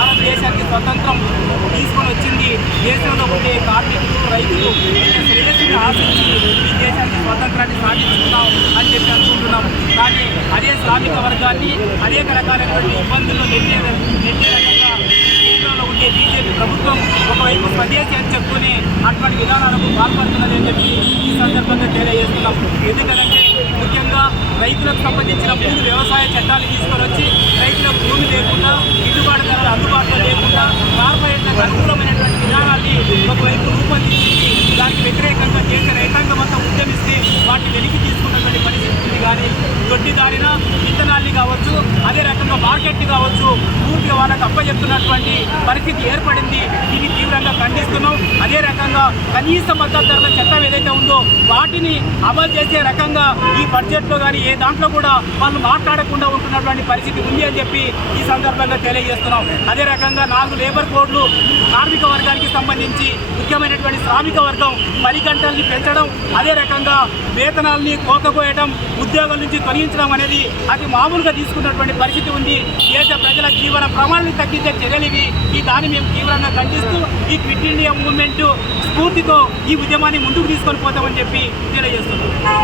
భారతదేశానికి స్వతంత్రం తీసుకొని వచ్చింది దేశంలో ఉండే కార్మికులు, రైతులు శ్రేయస్సుని ఆశించి ఈ దేశానికి స్వతంత్రాన్ని సాధించుకున్నాం అని చెప్పి అనుకుంటున్నాం. కానీ అదే శ్రామిక వర్గాన్ని అనేక రకాలైనటువంటి ఇబ్బందుల్లో నెట్టే రకంగా కేంద్రంలో ఉండే బీజేపీ ప్రభుత్వం ఒకవైపు స్వదేశీ అని చెప్పుకుని అటువంటి విధానాలకు పాల్పడుతున్నది అని చెప్పి ఈ సందర్భంగా తెలియజేస్తున్నాం. ఎందుకంటే ముఖ్యంగా రైతులకు సంబంధించిన 3 వ్యవసాయ చట్టాలు తీసుకొని వచ్చి రైతులకు భూమి లేకుండా, గిట్టుబాటు ధరలు అందుబాటులో లేకుండా కార్పొరేట్లకు అనుకూలమైనటువంటి విధానాన్ని ఒకవైపు రూపొందించి దానికి వ్యతిరేకంగా దేశ రైతాంగం అంతా ఉద్యమిస్తే వాటిని వెలికి తీసుకున్నటువంటి పరిస్థితి ఉంది. కానీ దొడ్డిదారిన విత్తనాల్ని కావచ్చు, అదే రకంగా మార్కెట్ని కావచ్చు పూర్తిగా వాళ్ళకి అప్పచెప్తున్నటువంటి పరిస్థితి ఏర్పడింది. దీన్ని తీవ్రంగా ఖండిస్తున్నాం. అదే రకంగా కనీస మద్దతు ధరల చట్టం ఏదైతే ఉందో వాటిని అమలు చేసే రకంగా ఈ బడ్జెట్లో కానీ ఏ దాంట్లో కూడా వాళ్ళు మాట్లాడకుండా ఉంటున్నటువంటి పరిస్థితి ఉంది అని చెప్పి ఈ సందర్భంగా తెలియజేస్తున్నాం. అదే రకంగా 4 లేబర్ కోడ్లు కార్మిక వర్గానికి సంబంధించి ముఖ్యమైనటువంటి శ్రామిక వర్గం 10 గంటల్ని పెంచడం, అదే రకంగా వేతనాల్ని కోకపోయడం, ఉద్యోగాల నుంచి తొలగించడం అనేది అది మామూలుగా తీసుకున్నటువంటి పరిస్థితి ఉంది. దేశ ప్రజల జీవన ప్రమాణాన్ని తగ్గించే చర్యలు ఇవి. ఈ దాన్ని మేము తీవ్రంగా ఖండిస్తూ ఈ క్విట్ ఇండియా మూవ్మెంట్ స్ఫూర్తితో ఈ ఉద్యమాన్ని ముందుకు తీసుకొని పోతామని చెప్పి తెలియజేస్తున్నాం.